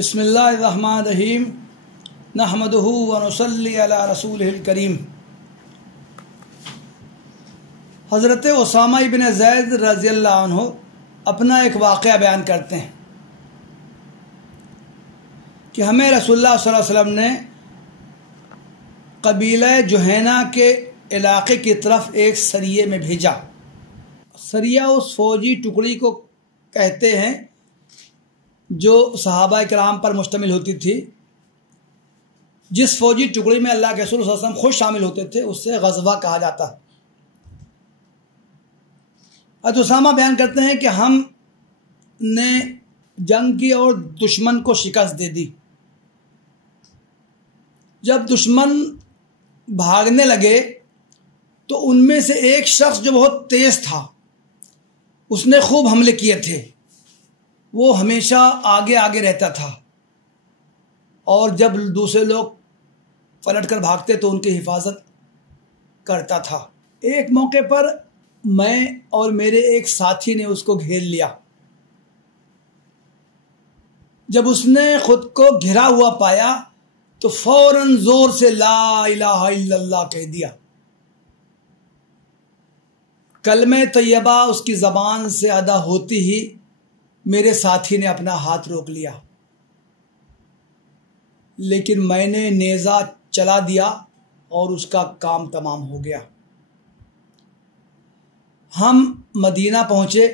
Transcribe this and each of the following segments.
बिस्मिल्लाहिर्रहमानिर्रहीम नहमदुहु व नुसल्ली अला रसूलिहिल करीम। हज़रत उसामा इब्न ज़ैद रज़ियल्लाहु अन्हु अपना एक वाक़या बयान करते हैं कि हमें रसूलुल्लाह सल्लल्लाहु अलैहि वसल्लम ने कबीला जुहैना के इलाक़े की तरफ एक सरिये में भेजा। सरिया उस फौजी टुकड़ी को कहते हैं जो सहाबा किराम पर मुश्तमिल होती थी। जिस फौजी टुकड़ी में अल्लाह के रसूल सल्लल्लाहु अलैहि वसल्लम खुद शामिल होते थे उससे ग़ज़वा कहा जाता। उसामा बयान करते हैं कि हमने जंग की और दुश्मन को शिकस्त दे दी। जब दुश्मन भागने लगे तो उनमें से एक शख्स जो बहुत तेज़ था उसने खूब हमले किए थे। वो हमेशा आगे आगे रहता था और जब दूसरे लोग पलट कर भागते तो उनकी हिफाजत करता था। एक मौके पर मैं और मेरे एक साथी ने उसको घेर लिया। जब उसने खुद को घिरा हुआ पाया तो फौरन जोर से ला इलाहा इल्लल्लाह कह दिया। कलमे तैयबा उसकी ज़बान से अदा होती ही मेरे साथी ने अपना हाथ रोक लिया, लेकिन मैंने नेज़ा चला दिया और उसका काम तमाम हो गया। हम मदीना पहुँचे,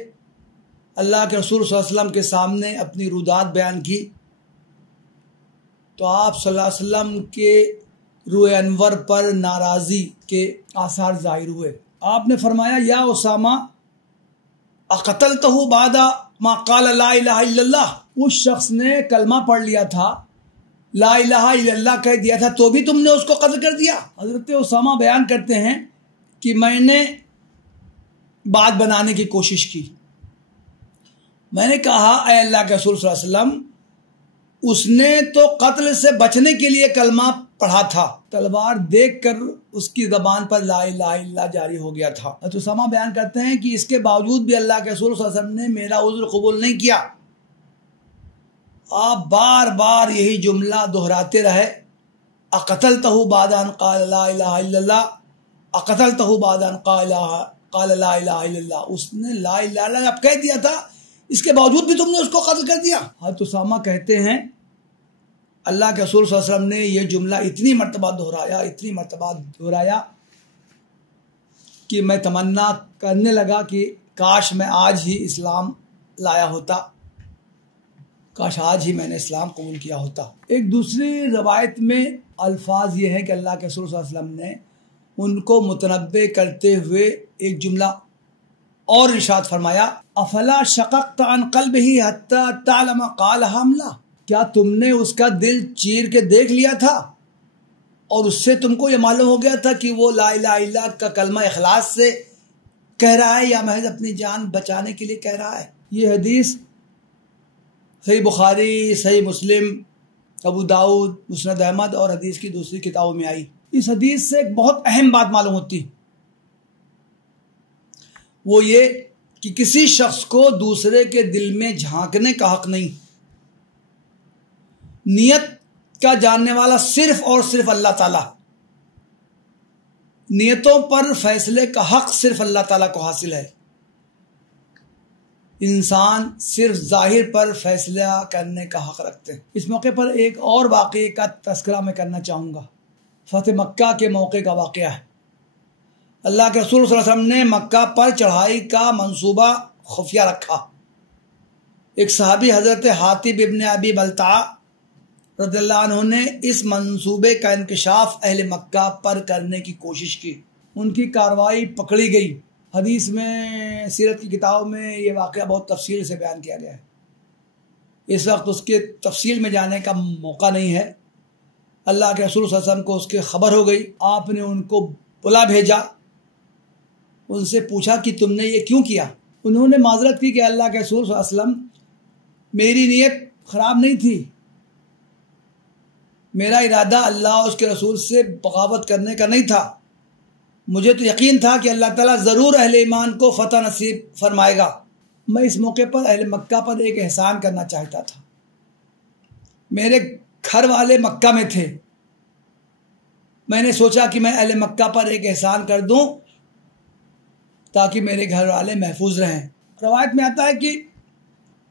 अल्लाह के रसूल सल्लल्लाहु अलैहि वसल्लम के सामने अपनी रुदात बयान की तो आप सल्लल्लाहु अलैहि वसल्लम के रूए अनवर पर नाराज़ी के आसार ज़ाहिर हुए। आपने फरमाया, या उसामा अक़तलतहु बादा मा क़ाल ला इलाहा इल्लल्लाह। उस शख्स ने कलमा पढ़ लिया था, ला इलाहा इल्लल्लाह कह दिया था, तो भी तुमने उसको कत्ल कर दिया। हज़रत उसामा बयान करते हैं कि मैंने बात बनाने की कोशिश की। मैंने कहा, ऐ अल्लाह के रसूल सल्लल्लाहु अलैहि वसल्लम, उसने तो कत्ल से बचने के लिए कलमा पढ़ा था, तलवार देखकर उसकी ज़बान पर ला इलाहा इल्लल्लाह जारी हो गया था। तो उसामा बयान करते हैं कि इसके बावजूद भी अल्लाह के रसूल सल्लल्लाहु अलैहि वसल्लम ने मेरा उज़्र कबूल नहीं किया। आप बार बार यही जुमला दोहराते रहे, अक़तलतहु बादा अन क़ाल ला इलाहा इल्लल्लाह, अक़तलतहु बादा अन क़ाल ला इलाहा इल्लल्लाह। उसने ला इलाहा इल्लल्लाह अब कह दिया था, इसके बावजूद भी तुमने उसको कत्ल कर दिया। हज़रत उसामा कहते हैं, अल्लाह के रसूल सल्लल्लाहु अलैहि वसल्लम ने यह जुमला इतनी मरतबा दोहराया कि मैं तमन्ना करने लगा कि काश मैं आज ही इस्लाम लाया होता, काश आज ही मैंने इस्लाम कबूल किया होता। एक दूसरी रवायत में अल्फाज ये है कि अल्लाह के रसूल सल्लल्लाहु अलैहि वसल्लम ने उनको मुतनब्बे करते हुए एक जुमला और इरशाद फरमाया, अफला शक़क़त अन क़ल्बिही हत्ता तअलम क़ाल हमला। क्या तुमने उसका दिल चीर के देख लिया था और उससे तुमको ये मालूम हो गया था कि वो ला इलाहा इल्लल्लाह का कलमा इखलास से कह रहा है या महज अपनी जान बचाने के लिए कह रहा है। ये हदीस सही बुखारी, सही मुस्लिम, अबू दाऊद, मुस्नद अहमद और हदीस की दूसरी किताबों में आई। इस हदीस से एक बहुत अहम बात मालूम होती, वो ये कि किसी शख्स को दूसरे के दिल में झांकने का हक नहीं। नियत का जानने वाला सिर्फ और सिर्फ अल्लाह ताला। नियतों पर फैसले का हक सिर्फ अल्लाह ताला को हासिल है। इंसान सिर्फ जाहिर पर फैसला करने का हक रखते हैं। इस मौके पर एक और वाक़ये का तज़किरा मैं करना चाहूँगा। फ़तह मक्का के मौके का वाक़या है। अल्लाह के रसूल सल्लल्लाहु अलैहि वसल्लम ने मक्का पर चढ़ाई का मंसूबा खुफिया रखा। एक सहाबी हज़रत हातिब इब्न अबी बल्ता रज़ियल्लाहु अन्हु ने इस मंसूबे का इंकशाफ अहले मक्का पर करने की कोशिश की। उनकी कार्रवाई पकड़ी गई। हदीस में, सीरत की किताब में ये वाक़या बहुत तफसील से बयान किया गया है। इस वक्त उसके तफसील में जाने का मौका नहीं है। अल्लाह के रसूल सल्लल्लाहु अलैहि वसल्लम को उसकी खबर हो गई। आपने उनको बुला भेजा, उनसे पूछा कि तुमने ये क्यों किया। उन्होंने माजरत की कि अल्लाह के रसूल सल्लल्लाहु अलैहि वसल्लम, मेरी नीयत ख़राब नहीं थी, मेरा इरादा अल्लाह और उसके रसूल से बगावत करने का नहीं था। मुझे तो यकीन था कि अल्लाह ताला ज़रूर अहले ईमान को फ़तह नसीब फरमाएगा। मैं इस मौके पर अहले मक्का पर एक एहसान करना चाहता था। मेरे घर वाले मक्का में थे, मैंने सोचा कि मैं अहले मक्का पर एक एहसान कर दूं ताकि मेरे घर वाले महफूज रहें। रवायत में आता है कि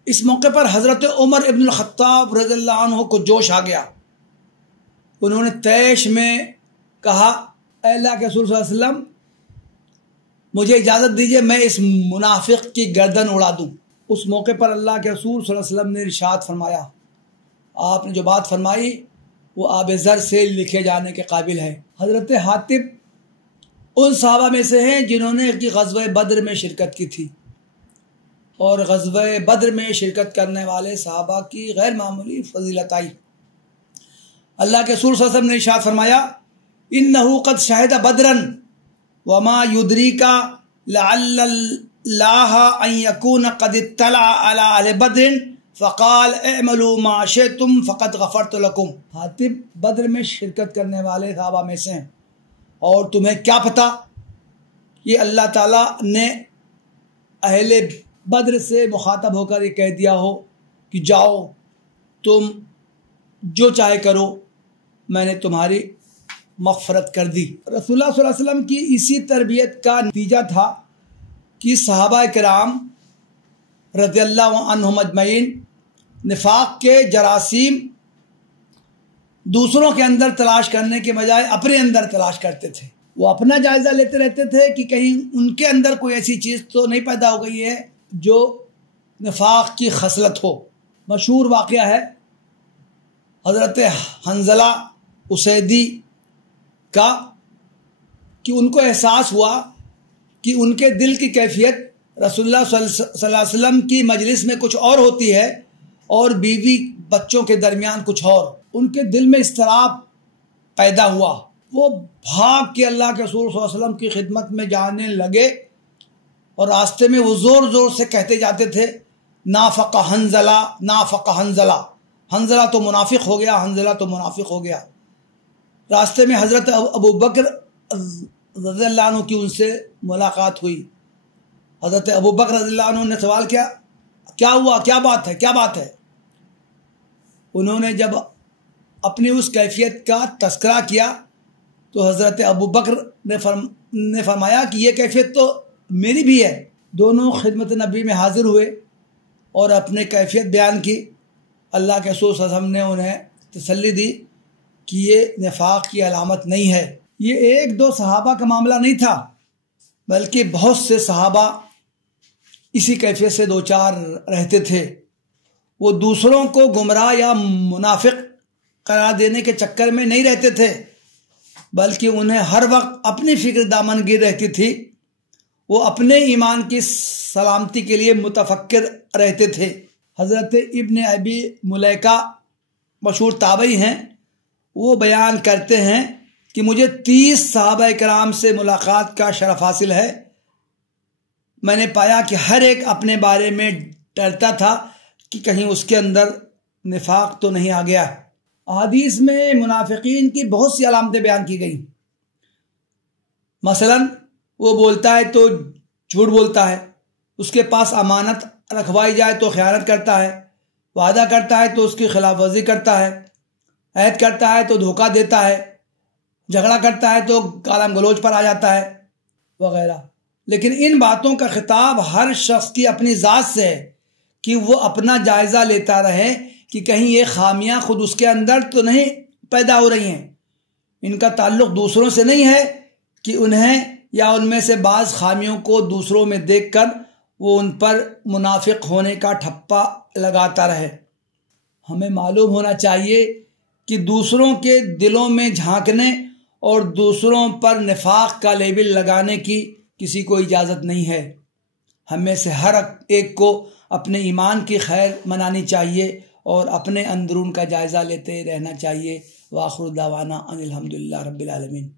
इस मौके पर हज़रत उमर इब्न ख़त्ताब रज़ियल्लाहु अन्हु को जोश आ गया। उन्होंने तैश में कहा, अल्लाह के रसूल सल्लल्लाहु अलैहि वसल्लम, मुझे इजाज़त दीजिए मैं इस मुनाफिक की गर्दन उड़ा दूं। उस मौके पर अल्लाह के रसूल सल्लल्लाहु अलैहि वसल्लम ने इरशाद फरमाया, आपने जो बात फरमाई वो आब-ए-ज़र से लिखे जाने के काबिल है। हज़रत हातिब उन सहाबा में से हैं जिन्होंने ग़ज़वे बद्र में शिरकत की थी, और ग़ज़वे बद्र में शिरकत करने वाले सहाबा की गैर मामूली फजीलत आई। अल्लाह के रसूल सल्लल्लाहु अलैहि वसल्लम ने इरशाद फरमाया, इन्नहु क़द शहिद बद्रन वमा युद्रीका लअल्लाह अन यकून क़द इत्तला अला अहलि बद्रिन फ़क़ाल अअमलू मा शिअ्तुम फ़क़द गफ़रतु लकुम। हातिब बद्र में शिरकत करने वाले सहाबा में से हैं, और तुम्हें क्या पता ये अल्लाह ताला ने अहले बद्र से मुखातब होकर ये कह दिया हो कि जाओ तुम जो चाहे करो, मैंने तुम्हारी मग़फ़रत कर दी। रसूलुल्लाह सल्लल्लाहु अलैहि वसल्लम की इसी तरबियत का नतीजा था कि सहाबा किराम रज़ियल्लाहु अन्हुम अजमईन निफाक के जरासीम दूसरों के अंदर तलाश करने के बजाय अपने अंदर तलाश करते थे। वो अपना जायज़ा लेते रहते थे कि कहीं उनके अंदर कोई ऐसी चीज़ तो नहीं पैदा हो गई है जो निफाक की खसलत हो। मशहूर वाक़या है हज़रत हंज़ला उसैदी का कि उनको एहसास हुआ कि उनके दिल की कैफियत रसूलुल्लाह सल्लल्लाहु अलैहि वसल्लम की मजलिस में कुछ और होती है और बीवी बच्चों के दरमियान कुछ और। उनके दिल में इस्तराब पैदा हुआ। वो भाग के अल्लाह के रसूल सल्लल्लाहु अलैहि वसल्लम की खिदमत में जाने लगे और रास्ते में वो ज़ोर ज़ोर से कहते जाते थे, नाफ़क़ हंज़ला, नाफ़क़ हंज़ला, हंज़ला तो मुनाफिक हो गया, हंज़ला तो मुनाफिक हो गया। रास्ते में हज़रत अबू बकर रज़ियल्लाहु अन्हु की उनसे मुलाकात हुई। हज़रत अबू बकर रज़ियल्लाहु अन्हु ने सवाल किया, क्या हुआ, क्या बात है, क्या बात है? उन्होंने जब अपनी उस कैफियत का तस्करा किया तो हज़रत अबू बकर ने फरमाया कि ये कैफियत तो मेरी भी है। दोनों खिदमत नबी में हाजिर हुए और अपने कैफियत बयान की। अल्लाह के रसूल सल्लल्लाहु अलैहि वसल्लम ने उन्हें तसल्ली दी कि ये निफाक की अलामत नहीं है। ये एक दो सहाबा का मामला नहीं था, बल्कि बहुत से सहाबा इसी कैफियत से दो चार रहते थे। वो दूसरों को गुमराह या मुनाफिक करार देने के चक्कर में नहीं रहते थे, बल्कि उन्हें हर वक्त अपनी फिक्र दामनगीर रहती थी। वो अपने ईमान की सलामती के लिए मुतफक्किर रहते थे। हज़रत इब्न अबी मुलैका मशहूर ताबई हैं, वो बयान करते हैं कि मुझे 30 सहाबा किराम से मुलाकात का शरफ हासिल है। मैंने पाया कि हर एक अपने बारे में डरता था कि कहीं उसके अंदर निफाक तो नहीं आ गया। हदीस में मुनाफिकीन की बहुत सी अलामतें बयान की गई। मसलन वो बोलता है तो झूठ बोलता है, उसके पास अमानत रखवाई जाए तो ख़यानत करता है, वादा करता है तो उसकी खिलाफ वर्जी करता है, ऐद करता है तो धोखा देता है, झगड़ा करता है तो गालम गलोच पर आ जाता है वगैरह। लेकिन इन बातों का खिताब हर शख्स की अपनी ज़ात से है कि वो अपना जायज़ा लेता रहे कि कहीं ये खामियां खुद उसके अंदर तो नहीं पैदा हो रही हैं। इनका ताल्लुक़ दूसरों से नहीं है कि उन्हें या उनमें से बाज़ खामियों को दूसरों में देखकर वो उन पर मुनाफिक होने का ठप्पा लगाता रहे। हमें मालूम होना चाहिए कि दूसरों के दिलों में झांकने और दूसरों पर निफाक का लेबल लगाने की किसी को इजाज़त नहीं है। हमें से हर एक को अपने ईमान की खैर मनानी चाहिए और अपने अंदरून का जायज़ा लेते रहना चाहिए। वाखिर दावाना अनिल हम्दुलिल्लाह रब्बिल आलमीन।